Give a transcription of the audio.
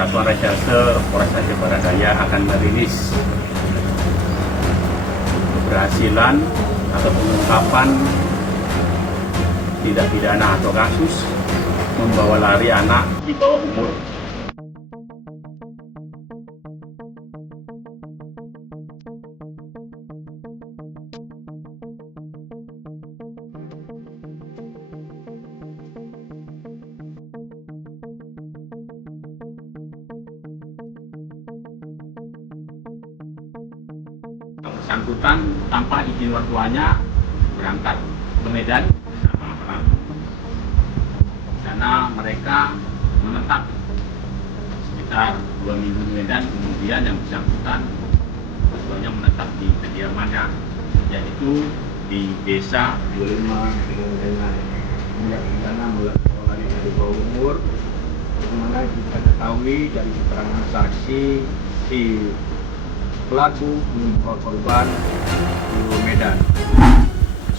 Satuan Reserse Polres Aceh Barat Daya akan merilis keberhasilan atau pengungkapan tindak pidana atau kasus membawa lari anak di bawah umur. Bersangkutan tanpa izin orang tuanya berangkat ke Medan bersama pelaku. Di sana mereka menetap sekitar 2 minggu di Medan, kemudian yang bersangkutan tujuannya menetap di kediamannya, yaitu di desa Bulima dengan tindak pidana melari dari bawah umur, dimana kita ketahui dari keterangan saksi si pelaku membawa korban ke Medan.